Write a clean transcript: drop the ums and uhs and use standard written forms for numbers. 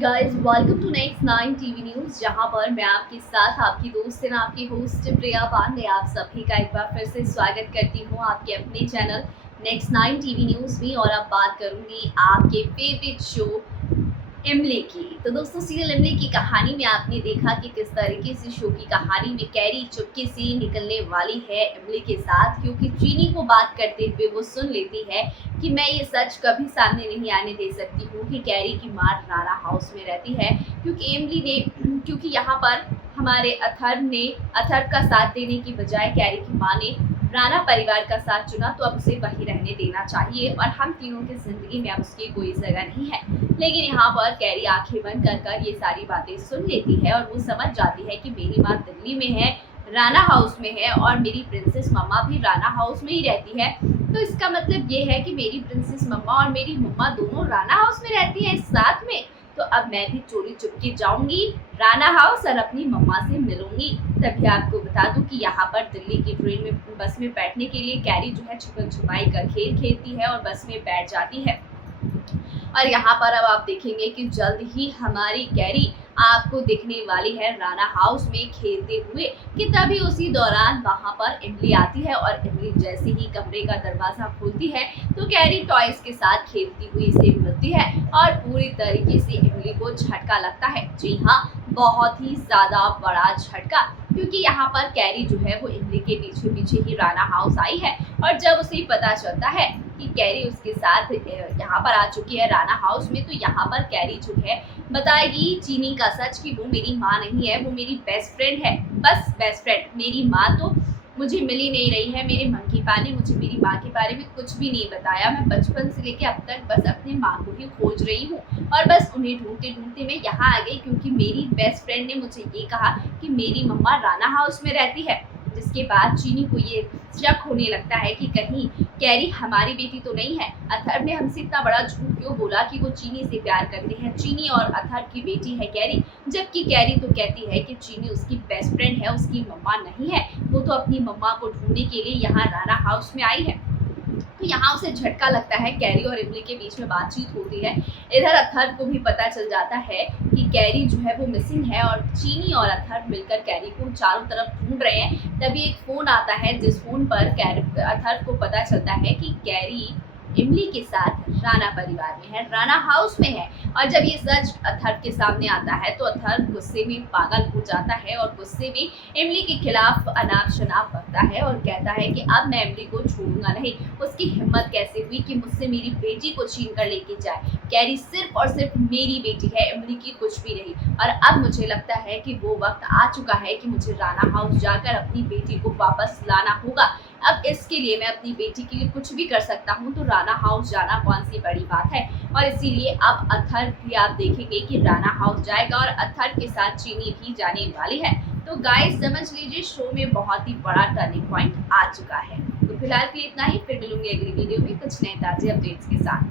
Guys, welcome to next 9 TV news, जहां पर मैं आपके साथ आपकी दोस्त एंड आपकी होस्ट प्रिया पांडे आप सभी का एक बार फिर से स्वागत करती हूं आपके अपने चैनल नेक्स्ट 9 टीवी न्यूज़ में। और अब बात करूंगी आपके फेवरेट शो इमली की। तो दोस्तों, सीरियल इमली की कहानी में आपने देखा कि किस तरीके से शो की कहानी में कैरी चुपके से निकलने वाली है इमली के साथ, क्योंकि चीनी को बात करते हुए वो सुन लेती है कि मैं ये सच कभी सामने नहीं आने दे सकती हूँ कि कैरी की माँ राणा हाउस में रहती है, क्योंकि यहाँ पर हमारे अथर्व का साथ देने की बजाय कैरी की माँ ने राणा परिवार का साथ चुना, तो अब उसे वही रहने देना चाहिए और हम तीनों की जिंदगी में अब उसकी कोई जगह नहीं है। लेकिन यहाँ पर कैरी आंखें बंद कर ये सारी बातें सुन लेती है और वो समझ जाती है कि मेरी माँ दिल्ली में है, राणा हाउस में है और मेरी प्रिंसेस मम्मा भी राणा हाउस में ही रहती है। तो इसका मतलब ये है कि मेरी प्रिंसेस मम्मा और मेरी मम्मा दोनों राणा हाउस में रहती हैं साथ में। तो अब मैं भी चोरी चुपके जाऊंगी राणा हाउस और अपनी मम्मा से मिलूंगी। तभी आपको बता दूं कि यहाँ पर दिल्ली की ट्रेन में बस में बैठने के लिए कैरी जो है छुपन छुपाई का खेल खेलती है और बस में बैठ जाती है। और यहाँ पर अब आप देखेंगे कि जल्द ही हमारी कैरी आपको दिखने वाली है राणा हाउस में खेलते हुए, कि तभी उसी दौरान वहां पर इमली आती है और इमली जैसे ही कमरे का दरवाजा खोलती है तो कैरी टॉयज के साथ खेलती हुई इसे मिलती है और पूरी तरीके से इमली को झटका लगता है। जी हाँ, बहुत ही ज्यादा बड़ा झटका, क्योंकि यहाँ पर कैरी जो है वो इमली के पीछे पीछे ही राणा हाउस आई है और जब उसे पता चलता है कि कैरी उसके साथ यहाँ पर आ चुकी है राणा हाउस में, तो यहाँ पर कैरी जो है बताएगी चीनी का सच कि वो मेरी माँ नहीं है, वो मेरी बेस्ट फ्रेंड है, बस बेस्ट फ्रेंड। मेरी माँ तो मुझे मिल ही नहीं रही है, मेरे मंकी पा ने मुझे मेरी माँ के बारे में कुछ भी नहीं बताया। मैं बचपन से लेके अब तक बस अपनी माँ को ही खोज रही हूँ और बस उन्हें ढूंढते ढूंढते मैं यहाँ आ गई, क्योंकि मेरी बेस्ट फ्रेंड ने मुझे ये कहा कि मेरी मम्मा राणा हाउस में रहती है। जिसके बाद चीनी को ये शक होने लगता है कि कहीं कैरी हमारी बेटी तो नहीं है। अथर्व ने हमसे इतना बड़ा झूठ क्यों बोला कि वो चीनी से प्यार करते हैं, चीनी और अथर्व की बेटी है कैरी, जबकि कैरी तो कहती है कि चीनी उसकी बेस्ट फ्रेंड है, उसकी मम्मा नहीं है, वो तो अपनी मम्मा को ढूंढने के लिए यहाँ राणा हाउस में आई है। तो यहाँ उसे झटका लगता है, कैरी और इमली के बीच में बातचीत होती है। इधर अथर्व को भी पता चल जाता है कि कैरी जो है वो मिसिंग है और चीनी और अथर्व मिलकर कैरी को चारों तरफ ढूंढ रहे हैं। तभी एक फोन आता है, जिस फोन पर अथर्व को पता चलता है कि कैरी इमली के साथ राणा परिवार में है, राणा हाउस में है। और जब ये सच अथर्व के सामने आता है तो अथर्व गुस्से में पागल हो जाता है और गुस्से में इमली के खिलाफ अनाप शनाप बकता है और कहता है कि अब मैं इमली को छोड़ूंगा नहीं। उसकी हिम्मत कैसे हुई कि मुझसे मेरी बेटी को छीन कर लेके जाए। कैरी सिर्फ और सिर्फ मेरी बेटी है, इमली की कुछ भी नहीं। और अब मुझे लगता है कि वो वक्त आ चुका है कि मुझे राणा हाउस जाकर अपनी बेटी को वापस लाना होगा। अब इसके लिए मैं अपनी बेटी के लिए कुछ भी कर सकता हूँ, तो राणा हाउस जाना कौन सी बड़ी बात है। और इसीलिए अब अथर्व भी आप देखेंगे कि राणा हाउस जाएगा और अथर्व के साथ चीनी भी जाने वाली है। तो गाइस, समझ लीजिए शो में बहुत ही बड़ा टर्निंग पॉइंट आ चुका है। तो फिलहाल के लिए इतना ही, फिर मिलूंगी अगली वीडियो में कुछ नए ताजे अपडेट्स के साथ।